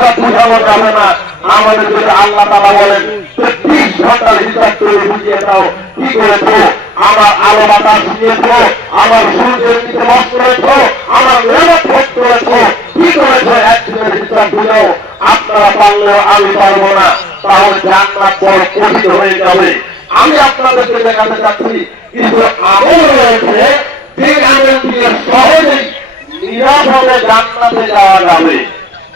হিসাব বুঝানো যাবে না। আমাদের যদি আল্লাহ তালা বলেন তেত্রিশ ঘণ্টার হিসাব করে বুঝিয়ে দাও, কি করেছ? আমার আলো বাতাস নিয়েছো, আমার সূর্যের নিচে বস করেছ আমার মেহনত ভোগ করেছ, কি করেছ? একদিনের হিসাব বুঝাও। আপনারা পারলেও আমি পারব না। তাহলে জান্নাত বড় কঠিন হয়ে যাবে। আমি আপনাদেরকে দেখাতে চাচ্ছি, কিন্তু আমল রয়েছে যে আমল দিয়ে সহজেই নিরাপদে জান্নাতে যাওয়া যাবে।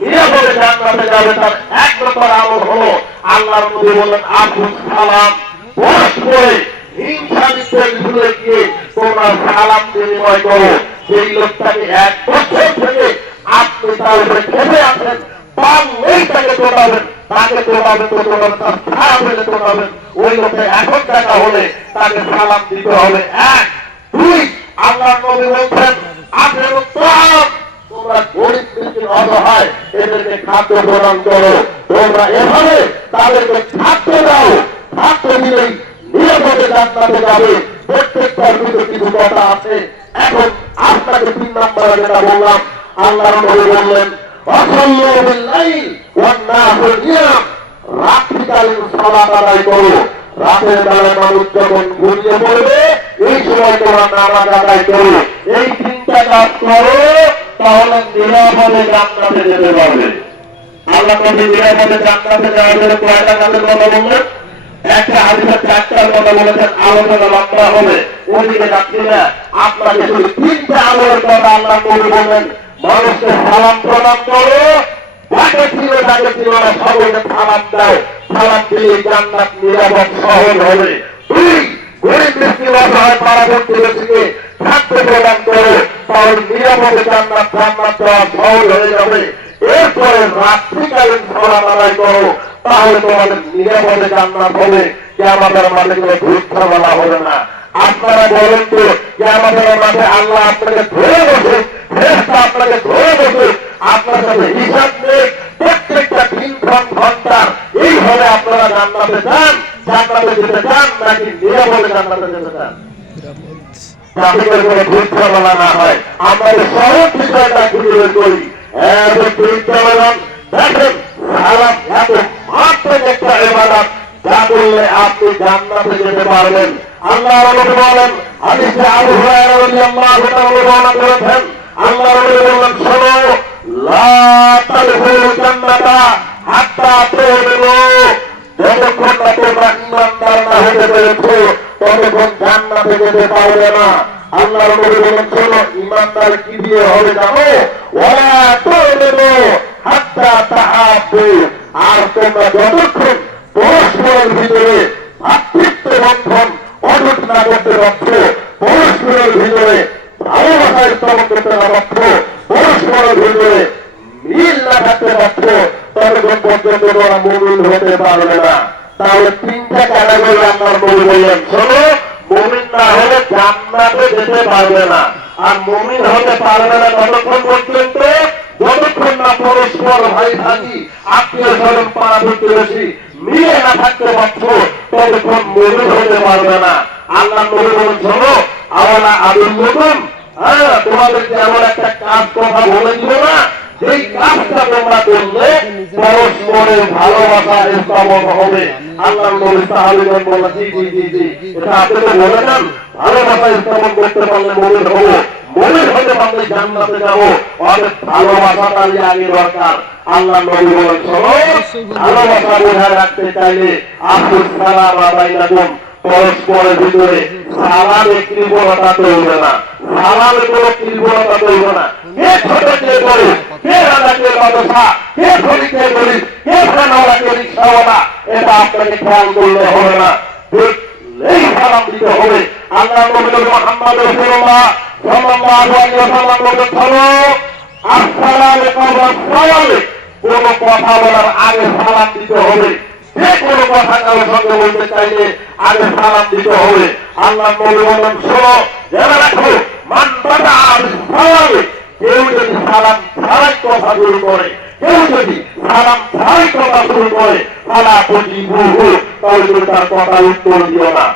নিরাপদে জান্নাতে যাবে তার এক নম্বর আমল হলো আল্লাহর নবী বললেন আবুল সালাম। হিংসা ভুলে বিনিময় করো। তোলাবেন, তাকে তোলাবেন তো তোলাবেন। ওই লোকে এখন টাকা হলে তাকে সালাম দিতে হবে। এক, দুই আল্লাহ নবী বলছেন আপনার তোমরা গরিব মিসকিন অসহায়, এদেরকে খাদ্য প্রদান করো। তোমরা এভাবে তাদেরকে খাদ্য দাও। খাদ্য দিলেই নিরাপদে জান্নাতে যাবে। প্রত্যেকটার ভিতরে কিছু কথা আছে। এখন আপনাকে তিন নম্বরে যেটা বললাম আল্লাহ নবী বললেন এই সময় তোমরা নামাজ আদায় করো। এই তিনটা কাজ করো। তাহলে নিরাপদে জান্নাতে যেতে পারবে। আল্লাহ নবী নিরাপদে জান্নাতে যাওয়ার জন্য কয়টা কাজের কথা বললেন। একটা হাদিসের চারটার কথা বলেছেন, আলোচনা লম্বা হবে। ওইদিকে যাচ্ছি আপনাকে শুধু তিনটা আমলের কথা আল্লাহ নবী বললেন। মানুষকে সালাম প্রদান করো, যাকে ছিল যাকে ছিল না সকলকে সালাম দাও। সালাম দিলে জান্নাত নিরাপদ সহজ হবে। দুই, গরিব মিষ্টি অসহায় পাড়া প্রতিবেশীকে খাদ্য প্রদান তাহলে নিরাপদে জান্নাত জান্নাত দেওয়া সহজ হয়ে যাবে। এরপরে রাত্রিকালীন সালাম আদায় করো। তাহলে তোমাদের নিরাপদে জান্নাত হবে যে আমাদের মাঝে কোনো ঘুরতে বলা হবে না। আপনারা বলেন তো যে আমাদের মাঝে আল্লাহ আপনাকে ধরে বসে, ফেরেশতা আপনাকে ধরে বসে, আপনার সাথে হিসাব নেই। প্রত্যেকটা তিন ঘন ঘণ্টার এইভাবে আপনারা জান্নাতে যান জান্নাতে যেতে চান, নাকি নিরাপদে জান্নাতে যেতে চান? যাতে করে কোনো ঘুরতে না হয়। আমরা সহজ বিষয়টা খুঁজে বের করি এত দেখেন সালাম এত মাত্র একটা এবাদত যা করলে আপনি জান্নাতে যেতে পারবেন। আল্লাহ রবি বলেন, হাদিসে আবু হুরায়রা রাদিয়াল্লাহু তাআলা বর্ণনা করেছেন, আল্লাহ রবি বললেন শোনো, লা তাদখুলুল জান্নাতা হাত্তা তুমিনু। যতক্ষণ না তোমরা ইমানদার না হতে পেরেছ জান্নাতে যেতে পারবে না, আল্লাহ রবি বলেন শোনো ইমানদার কি দিয়ে হবে জানো? ওয়া তুমিনু হাত্তা তাহাব্বু। আর তোমরা যতক্ষণ পরস্পরের ভিতরে ভাতৃত্ব বন্ধন অটুট না করতে পারছ, পরস্পরের ভিতরে ভালোবাসা স্থাপন করতে না পারছ, পরস্পরের ভিতরে মিল না থাকতে পারছ, ততক্ষণ পর্যন্ত তোমরা মুমিন হতে পারবে না। তাহলে তিনটা ক্যাটাগরি আপনার নবী বললেন, শোনো জান্নাতে যেতে পারবে না। আর মুমিন হতে পারবে না ততক্ষণ পর্যন্ত, যতক্ষণ না পরস্পর ভাই থাকি আত্মীয় স্বজন পাড়া প্রতিবেশী মিলে না থাকতে পারছ, ততক্ষণ মুমিন হতে পারবে না। আল্লাহ নবী বলেন, শোনো, আওয়ালা আদুল নতুন হ্যাঁ তোমাদেরকে এমন একটা কাজ কথা বলে দিব না, যেই কাজটা তোমরা করলে পরস্পরের ভালোবাসা স্থাপন হবে। আল্লাহ নবী সাহাবিগণ জি জি জি জি। এটা আপনি তো বলেছেন ভালোবাসা স্থাপন করতে পারলে মনে হব মনে হতে পারলে জান্নাতে যাব। অনেক ভালোবাসা ভালোবাসাটা আগে দরকার। আল্লাহ নবী বলেন ভালোবাসা রাখতে চাইলে আদাইলাকুম পরস্পরের ভিতরে সালামে না। সালামে কোনো কৃপণতা চলবে না। ছোট কে বড় কে রাজা কে কে গরিব কে ফ্যানওয়ালা কে রিক্সাওয়ালা এটা আপনাকে খেয়াল করলে হবে না। দেখলেই সালাম দিতে হবে। আল্লাহ নবী মোহাম্মদ রাসূলুল্লাহ সাল্লাল্লাহু আলাইহি ওয়াসাল্লাম আসসালামু আলাইকুম কোন কথা বলার আগে সালাম দিতে হবে। যে কোনো কথা সঙ্গে বলতে চাইলে আগে সালাম দিতে হবে। আল্লাহ নবী শোনো জেনে রাখো, মান বাদা সালামে সালাম ছাড়াই কথা শুরু করে। কেউ যদি সালাম ছাড়াই কথা শুরু করে সালা পঁচিশ তাহলে তার কথা উত্তর দিও না।